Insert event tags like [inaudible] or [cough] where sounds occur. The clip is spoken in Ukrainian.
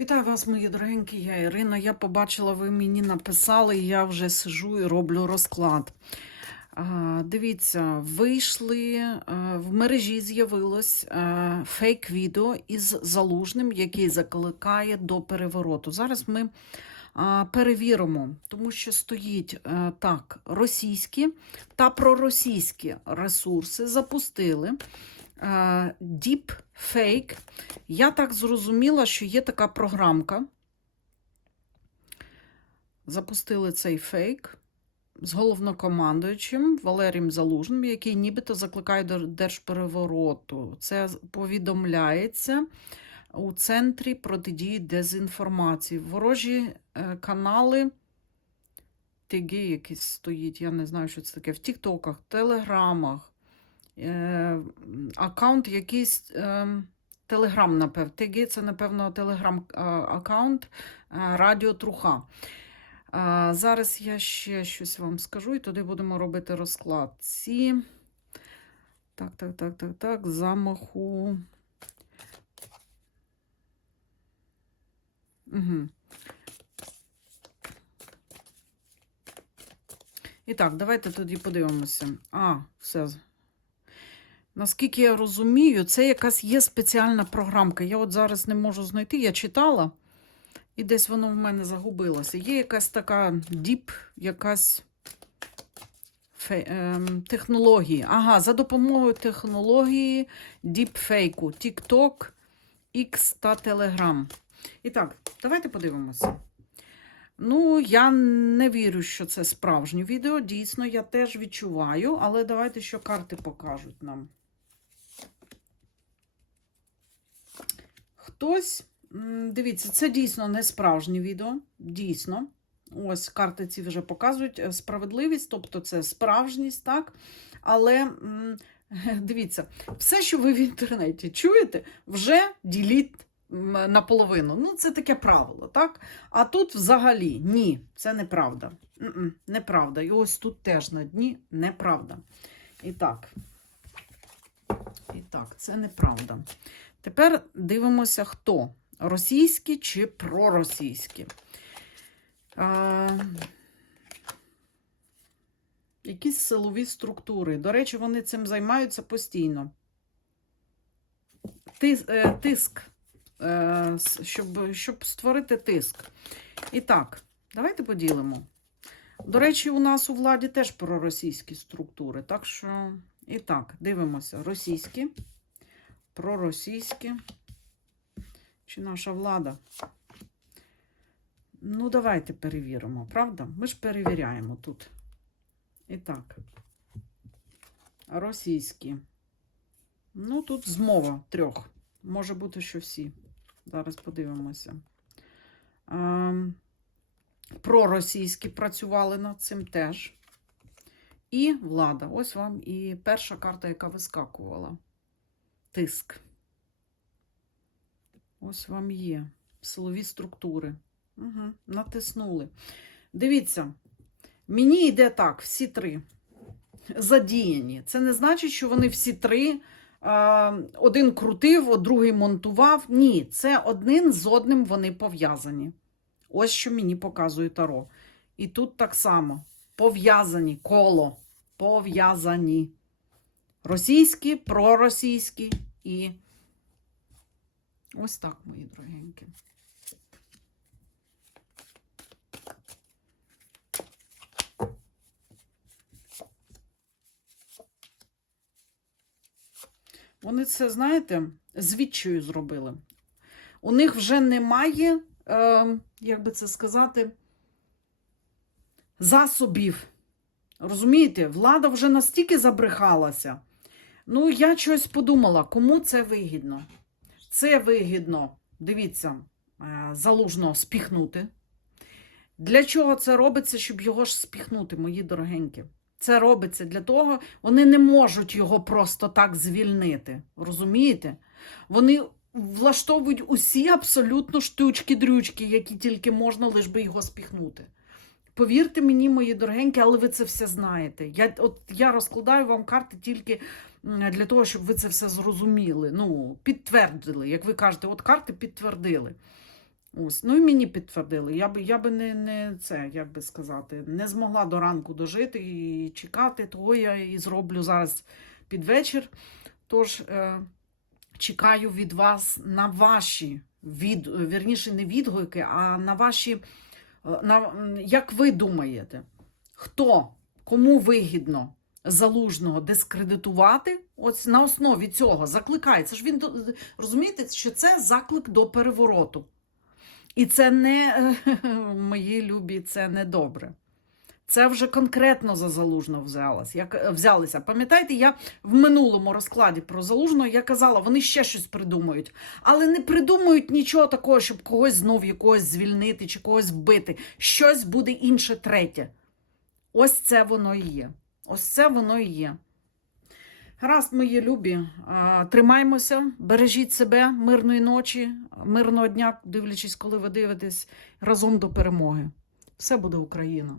Вітаю вас, мої дорогенькі, я Ірина. Я побачила, ви мені написали, я вже сижу і роблю розклад. Дивіться, вийшли, в мережі з'явилось фейк-відео із залужним, який закликає до перевороту. Зараз ми перевіримо, тому що стоїть так: російські та проросійські ресурси запустили. Е, Deepfake. Я так зрозуміла, що є така програмка. Запустили цей фейк з головнокомандуючим Валерієм Залужним, який нібито закликає до держперевороту. Це повідомляється у центрі протидії дезінформації. Ворожі е, канали. ТГ якийсь стоїть, я не знаю, що це таке, в Тіктоках, Телеграмах, е, аккаунт якийсь. Е, Телеграм, напевно. ТГ це, напевно, телеграм-аккаунт е, Радіо Труха. Зараз я ще щось вам скажу, і туди будемо робити розклад. Ці. Так, так, так, так, так. Замаху. Угу. І так, давайте тоді подивимося. А, все. Наскільки я розумію, це якась є спеціальна програмка. Я от зараз не можу знайти, я читала, і десь воно в мене загубилося. Є якась така діп, якась ем, технології. Ага, за допомогою технології діпфейку, TikTok, X та Telegram. І так, давайте подивимося. Ну, я не вірю, що це справжнє відео. Дійсно, я теж відчуваю, але давайте що карти покажуть нам. Хтось, дивіться, це дійсно не справжнє відео. Дійсно. Ось карти ці вже показують е, справедливість, тобто це справжність, так? Але [laughs] дивіться, все, що ви в інтернеті чуєте, вже діліть наполовину. Ну, це таке правило, так? А тут взагалі ні, це неправда. М-м, неправда. І ось тут теж на дні неправда. І так. І так, це неправда. Тепер дивимося, хто російські чи проросійські. А, якісь силові структури. До речі, вони цим займаються постійно. Е, тиск, е, щоб, щоб створити тиск. І так, давайте поділимо. До речі, у нас у владі теж проросійські структури. Так що, і так, дивимося. Російські проросійські. Чи наша влада? Ну, давайте перевіримо, правда? Ми ж перевіряємо тут. І так. Російські. Ну, тут змова трьох. Може бути, що всі. Зараз подивимося. Ем, проросійські працювали над цим теж. І влада. Ось вам і перша карта, яка вискакувала тиск. Ось вам є силові структури. Угу, натиснули. Дивіться, мені йде так, всі три задіяні. Це не значить, що вони всі три. Один крутив, другий монтував. Ні, це один з одним вони пов'язані. Ось що мені показує Таро. І тут так само пов'язані коло. Пов'язані. Російські, проросійські і ось так, мої дорогенькі. Вони це, знаєте, з відчаю зробили. У них вже немає, е, як би це сказати, засобів. Розумієте, влада вже настільки забрехалася. Ну, я щось подумала, кому це вигідно? Це вигідно, дивіться, е, залужно спіхнути. Для чого це робиться, щоб його ж спіхнути, мої дорогенькі? Це робиться для того, вони не можуть його просто так звільнити. Розумієте? Вони влаштовують усі абсолютно штучки-дрючки, які тільки можна, лиш би його спіхнути. Повірте мені, мої дорогенькі, але ви це все знаєте. Я, от, я розкладаю вам карти тільки для того, щоб ви це все зрозуміли. Ну, підтвердили, як ви кажете, от карти підтвердили. Ось. Ну і мені підтвердили. Я би, я би не, не це, як би сказати, не змогла до ранку дожити і чекати. Того я і зроблю зараз під вечір. Тож е, чекаю від вас на ваші від, вірніше, не відгуки, а на ваші. е, На, як ви думаєте, хто кому вигідно залужного дискредитувати? Ось на основі цього закликається. ж він розумієте, що це заклик до перевороту. І це не [laughs] мої любі, це не добре. Це вже конкретно за залужно взялось, як, взялися. Пам'ятаєте, я в минулому розкладі про залужного я казала, вони ще щось придумають, але не придумують нічого такого, щоб когось знов якогось звільнити чи когось вбити. Щось буде інше третє. Ось це воно і є. Ось це воно і є. Гаразд, мої любі, тримаймося, бережіть себе, мирної ночі, мирного дня, дивлячись, коли ви дивитесь разом до перемоги. Все буде Україна!